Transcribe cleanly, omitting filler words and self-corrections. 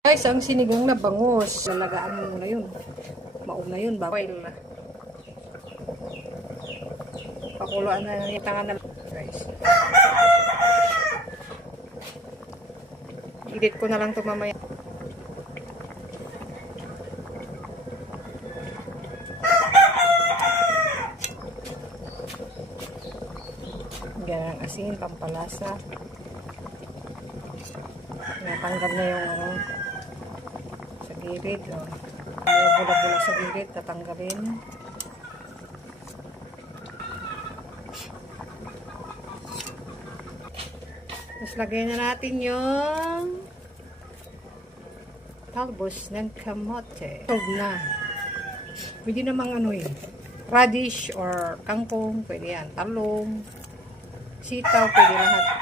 Guys, ang sinigang na bangus. Lalagaan mo muna yun. Mauna yun, bawal na. Pakuluan na yung tangan na guys. Edit ko na lang ito mamaya. Ganang asin, pampalasa. Natanggal na yung ano sa gilid. Oh. Bula-bula sa gilid, tatanggalin. Tapos lagay na natin yung talbos ng kamote. Solve na. Pwede namang ano yun. Radish or kangkong, pwede yan. Talong, sitaw, pwede lahat.